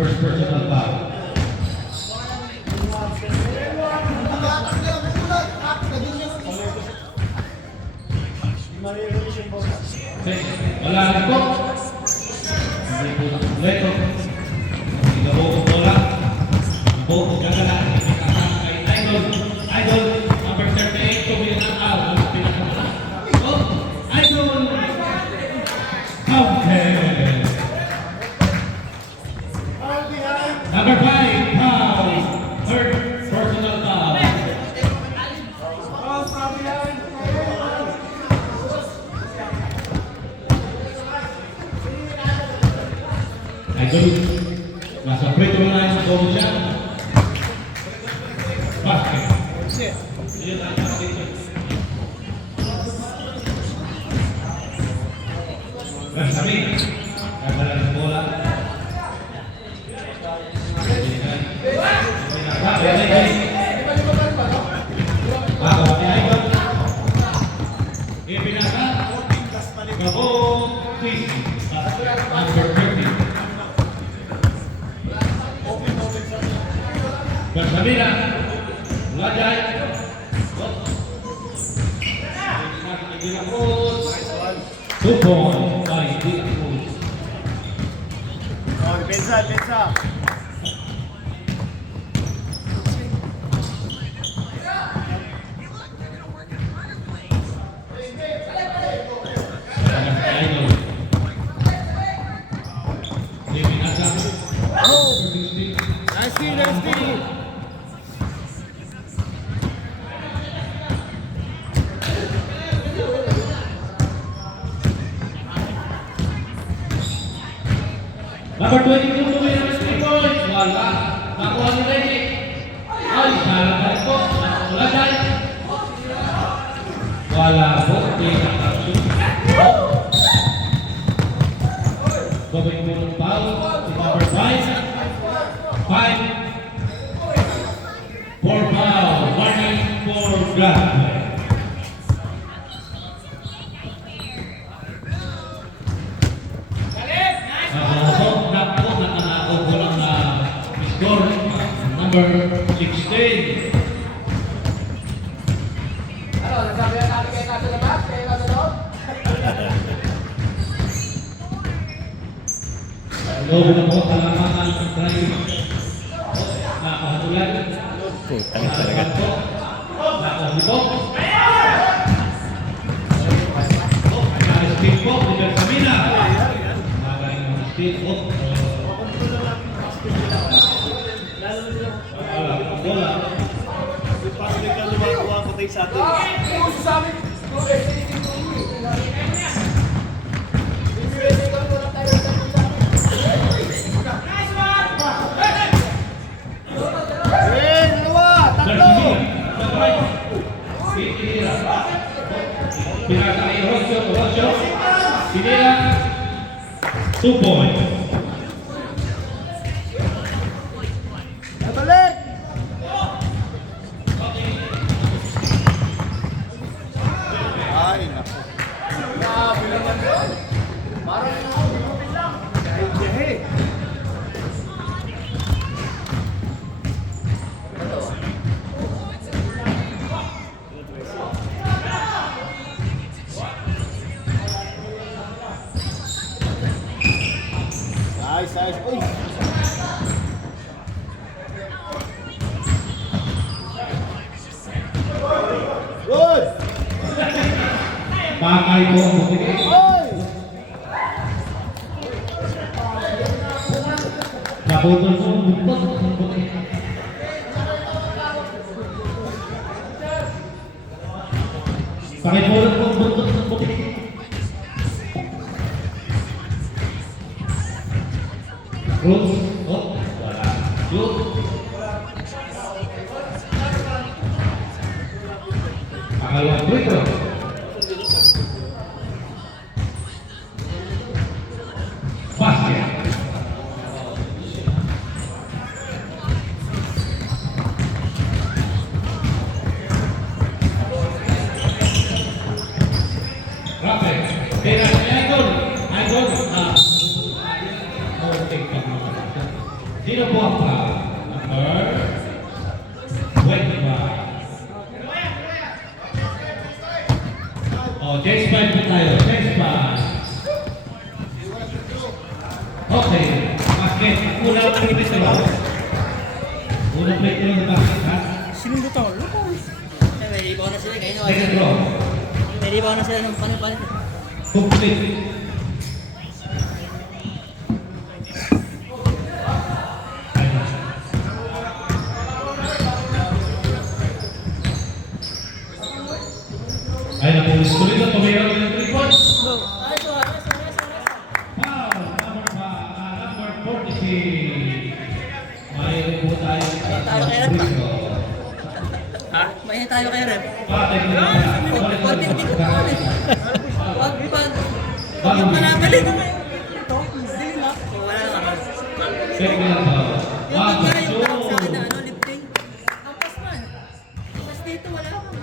First personal foul. Okay, wala rin po. Hindi po nakumpleto. Hindi na po kung bola. Hindi po kung gagala. Kay Idol. Idol, number 38, tumiyan ang out. Oh, Idol! Counted! Number 5, foul. Third personal foul. Idol, nasa free throw line sa goal siya. Basket. Yun ang basket. Sabi, nagdala ng bola. Ibinasa. Gabo, please. Number 30. Bersamina, Wajay, 2 points by Dick Cruz. Oh, depensa. Nice speed. Number 22, tumira ng 3 points. Wala. Nakuha ni Reggie. Ay, salamat po. Wala dyan. Wala po. Gawin mo ng foul. Number 5. 4 foul. Warning for grab. Number 16. Ano, nasabi na natin kayo nasa labas? Kayo nasa loob? Loob na po, kalamatan ng drive. Nakahatulan. Putang talaga. Nakahulipok. Naka-speed po, ni Bersamina. Naka-speed po. Bola. Pag-speed ka lumakuha ko tayo sa atin. Puso sa amin. Pinasa kay Rocio. Pinira. 2 points. Nabalik! Ay, naku. Grabe naman yun. Parang binupin lang. Nice. Uy! Good! Pakay po ang butik. Oy! Naputol po ang butik. Pakipulot po ang butik. Cruz. Oh, wala. Shoot. Pangalawang free throw. Basket. Rafael. Idol. Oh, take pa. Sino po ang foul? Number 25. Oh, chase 5 po tayo. Chase 5. Okay. Basket. Unang play ito. Unang play ito ng basket, ha? Sino to? May ibaw na sila ngayon. Second row. May ibaw na sila ng paano-paano. Complete. Ay, napulis ko rin ito. Mayroon ng 3 points. Foul. Number 46. Mayroon po tayo. Tayo kay Rep, ha? May tayo kay Rep. Patek na lang. Pwede hindi ko pa ulit. Wag pa. Yung managaling. Wala naman. Second lang ba? Yung bigla yung tap sa akin na lifting. Ang pas man. Pas dito wala naman.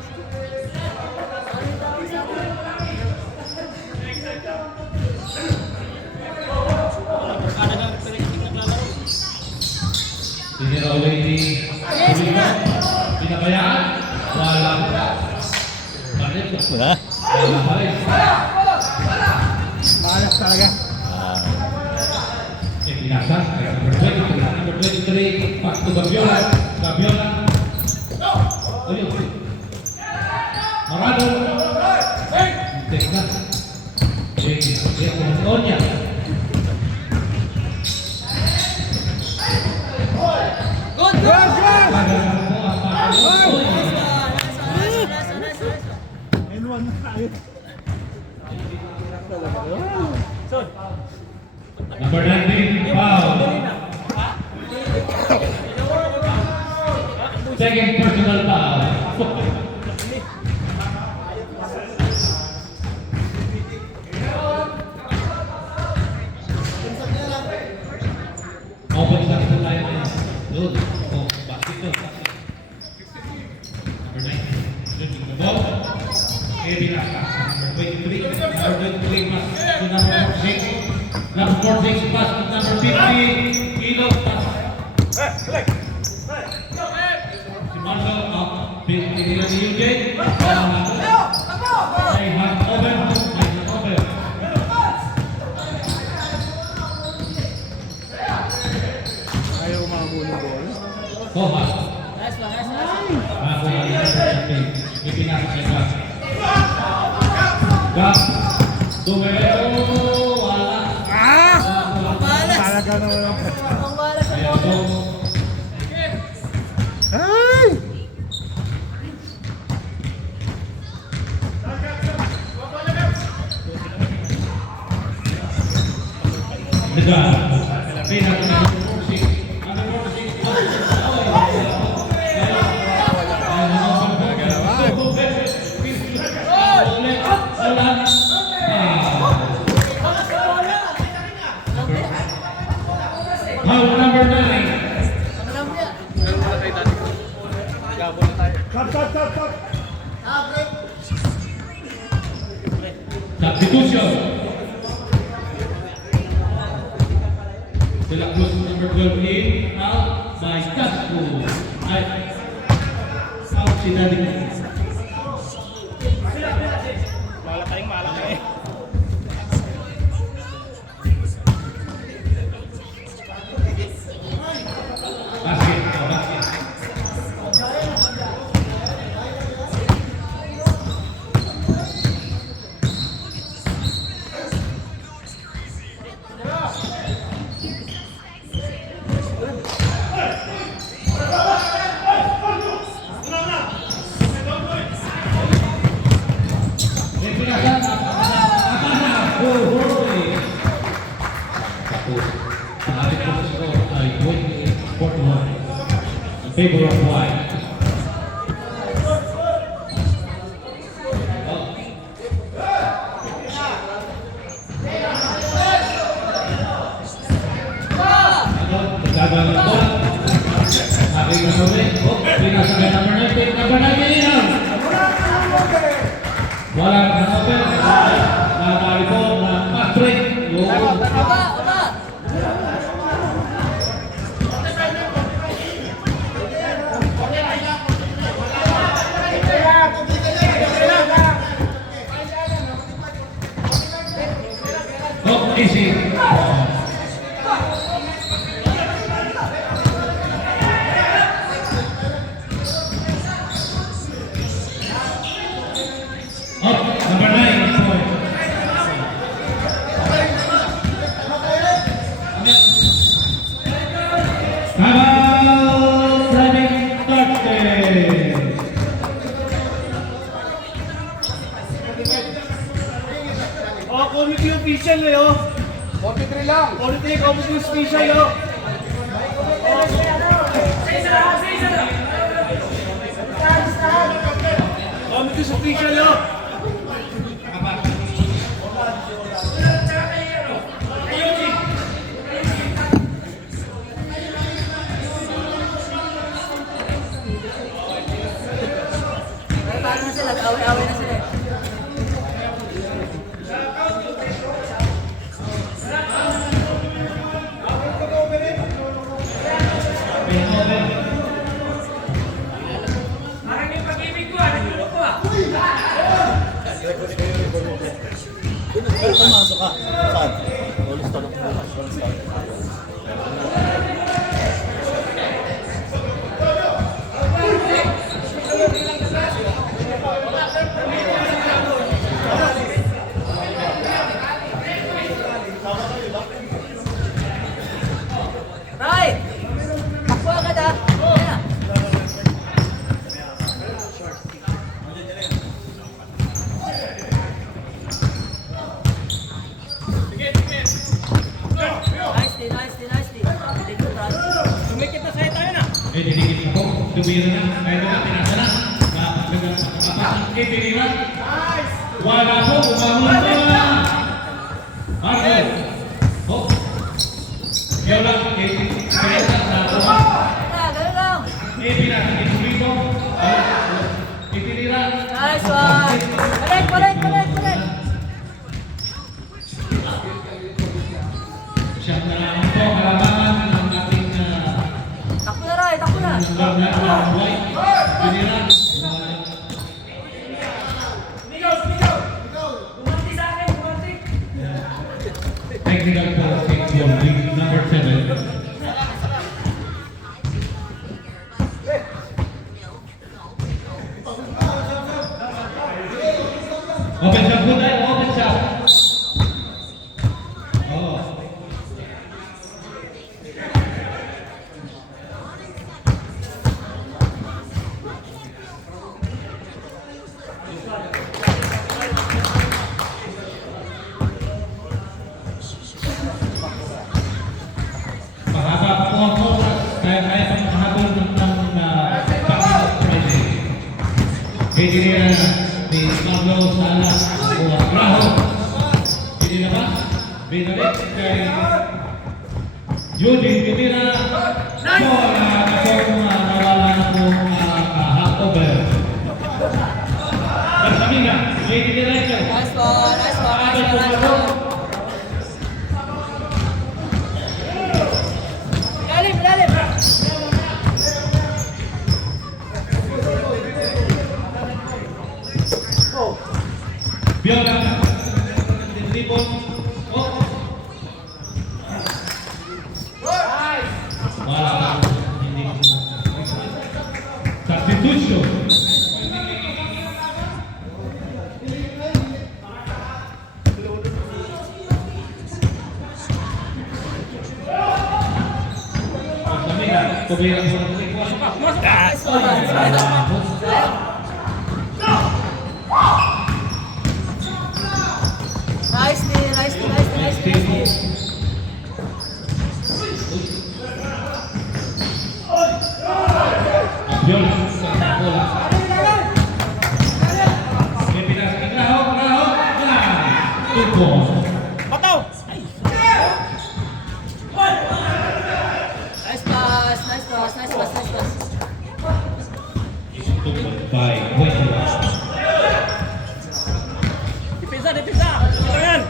Tiniraway ni Pinabayaan. Wala. Bakit? Wala. Wala pa rin. Malas talaga. Pinasa. Number 23. Pass to Gabiola. Gabiola. Ayun. Marado. Take na. Onya. Good! N1 na tayo. Number 19, foul. Second personal foul. Open shot po tayo ngayon. Good. Oh, basket to. Number 19. Good. The ball. Kevin Asa. Number 23. Number 23 pass to number 46. Number 46 pass to number 50. Kilo pass. Si Marshall up. Pinila ni Eugene. Ay, half over. Half over. Ayaw makabunin ball. Koha. Nice one, nice one. Ako na yung ipinasa siya Gap. Gap. Tumero. Wala. Balas! Talaga naman. Ang balas sa Ayan ball. po. Ay! Degan. Pinaka number 46. Number 46. Foul number 9. Ang alam niya. Stop! Substitution. De La Cruz number 12 in, out by Castro. Out si Daddy. Basket, basket. Favor of white. Gagawin ko. Aking nasabi. Pinasakay number 19. Number 19 inaw. Wala na open. Nakakali po na Patrick. Aba! Up, number 9 point. Habang running 30. Oh, committee official eh, oh. 43 lang. Committee official, oh. Committee official, oh. Paano na sila? Away-away na sila. Pumasok ka. Saan? Ulis to. Ray! Takbo agad ah! Ayan na. Nice. Tumikip na sa'yo tayo na. Didikit ako. Tumira na. Kaya na pinasa na. Kapapasang kipiliran. Wala po. Umahon pa. Marco. Oh. Yaw lang. Pinasa na ako. Ganun lang. Pinasa. Ipulito. Kipiliran. Nice one! Correct! Siyang na lang po. Kalabangan ng ating Takbo na Ray, takbo na! white. Kipiliran. Technical foul for number 7. Open shot po tayo, open shot. Oh. Mahaba po ako, kaya pang mahabol ng Panginoon Friday. Kaya ni Pablo Salas o Raho. Hindi na ba? Binalik kay Eugene Pinira. Nawala na pong half-over. Bersamina, Lady Director. Nice one! Ilalim! Viola, Tripon. Oh. Wala. Hindi. Substitution. Kubilang sa Nice one! Nice. Viola, bola. Raho. Tupo. Nice pass. Tupo by Wendy. Depensa! Tangan!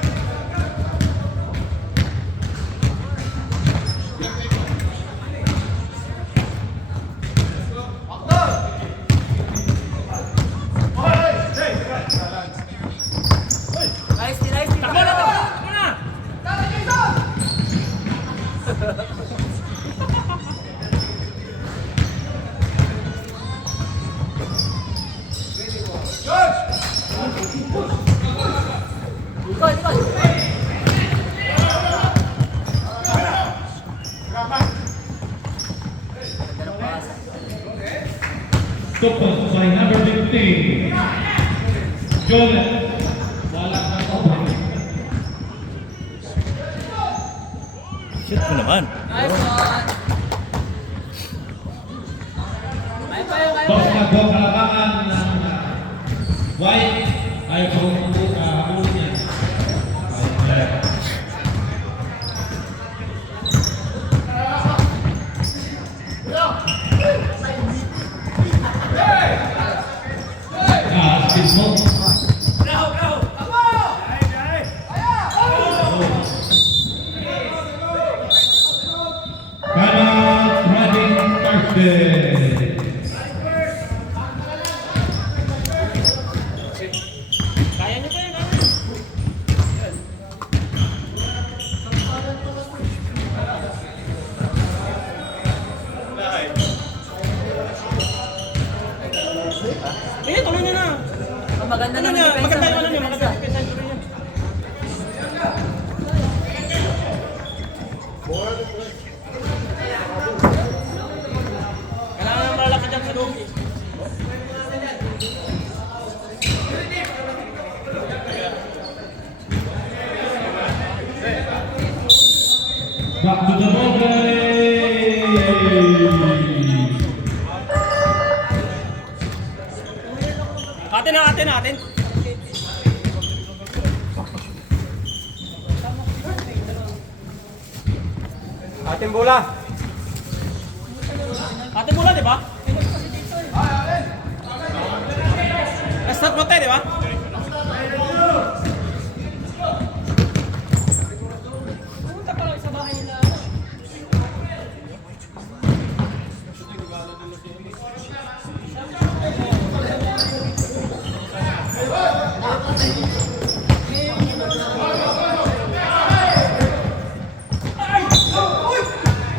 Nice. Takbo na! Ikot, ikot. Stopped by number 15. Joel. Wala na po. Shoot mo naman. Nice one. Kaya pa yun, kaya Box pa na yun. po kalabangan ng White ay po ulit niya. Still mo. Para running Thursday. Eh, tuloy niyo na. Ang maganda Ano naman niya? yung Maganda pensa, yung ano niya. maganda Maganda yung yung pensa. pensa. Tuloy niya. Kailangan ng malaki dyan sa loob. Back to the ball game. Atin na, atin. Ating bola. Atin bola, di ba? Start mo tayo, di ba? Pumunta pa lang sa bahay nila.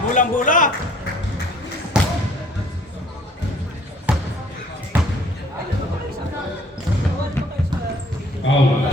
Bulang-bula. Out.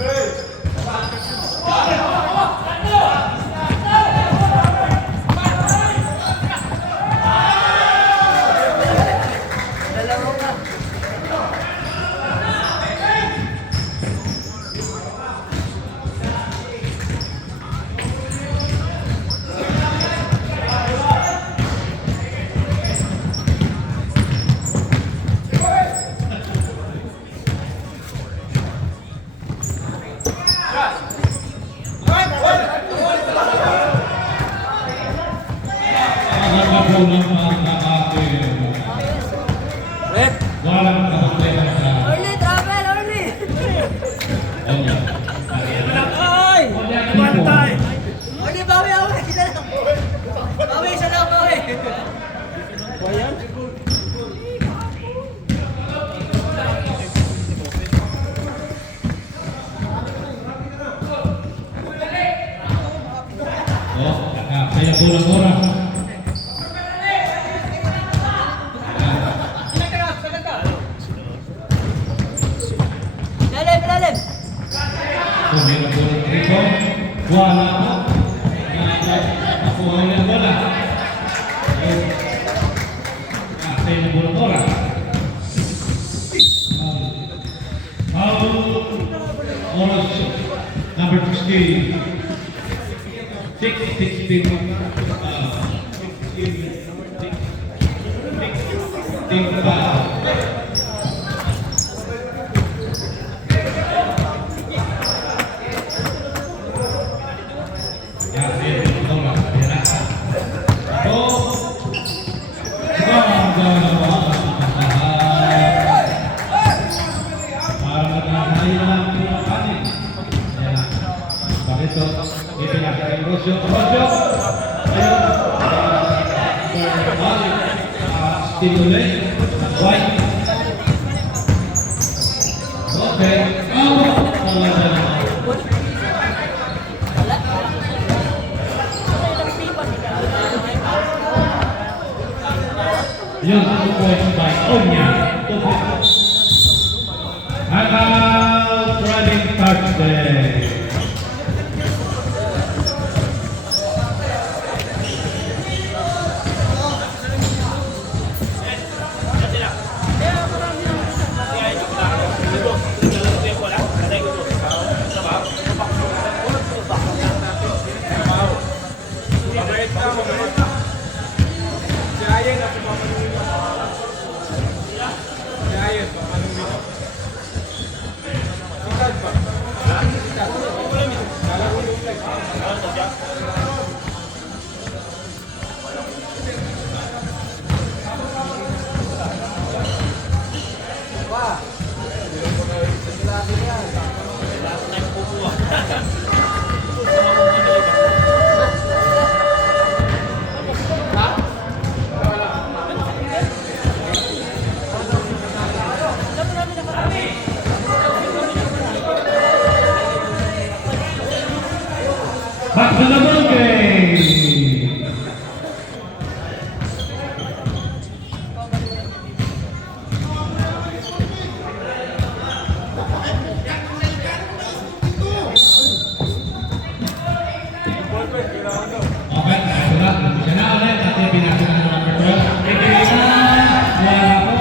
Okay. Dalawa ka. Ang po ng mga ating Rep. walang kapatid sa Orly, travel, Orly! Ay! Bantay! Orly, bawi ako eh. Isa lang. Bawi, isa lang, bawi. Bayan? Kaya bola-bola. Lalim, lalim. Kumira bola dito. Wala po. Nakuha ulit ang bola. Kaya na bola-bola. Oras number 16. 16 Yan, Ariel Bola Ariel. So, para matanahay na lang ang kanin. Ayan na. Bakit ito? Ipinasa kay Rocio. Rocio! Ayun. Stimulate. White. Okay. Yun, 2 points by Onya. 2 points. About running touchdown. Back to the ball game. Okay, sudah. Bisa na ulit. Nanti pinasa ng number 12. Ipinasa. Wala po.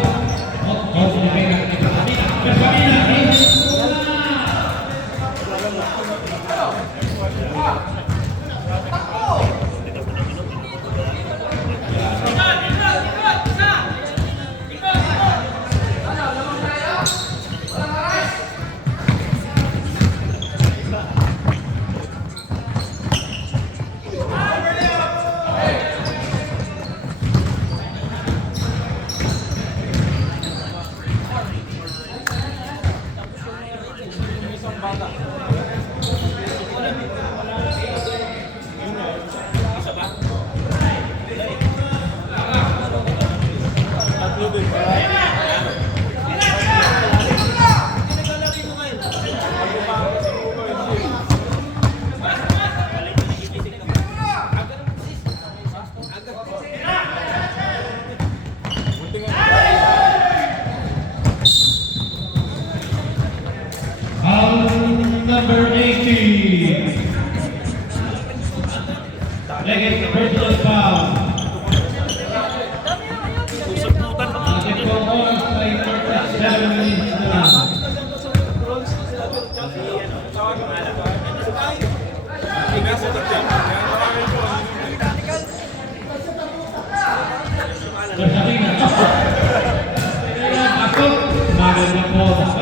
Okay na. Kapamina. Number 18. Leggett personal foul. Atin po oras ay 37 minutes na lang. Tersabi na. Masuk. Maganda po.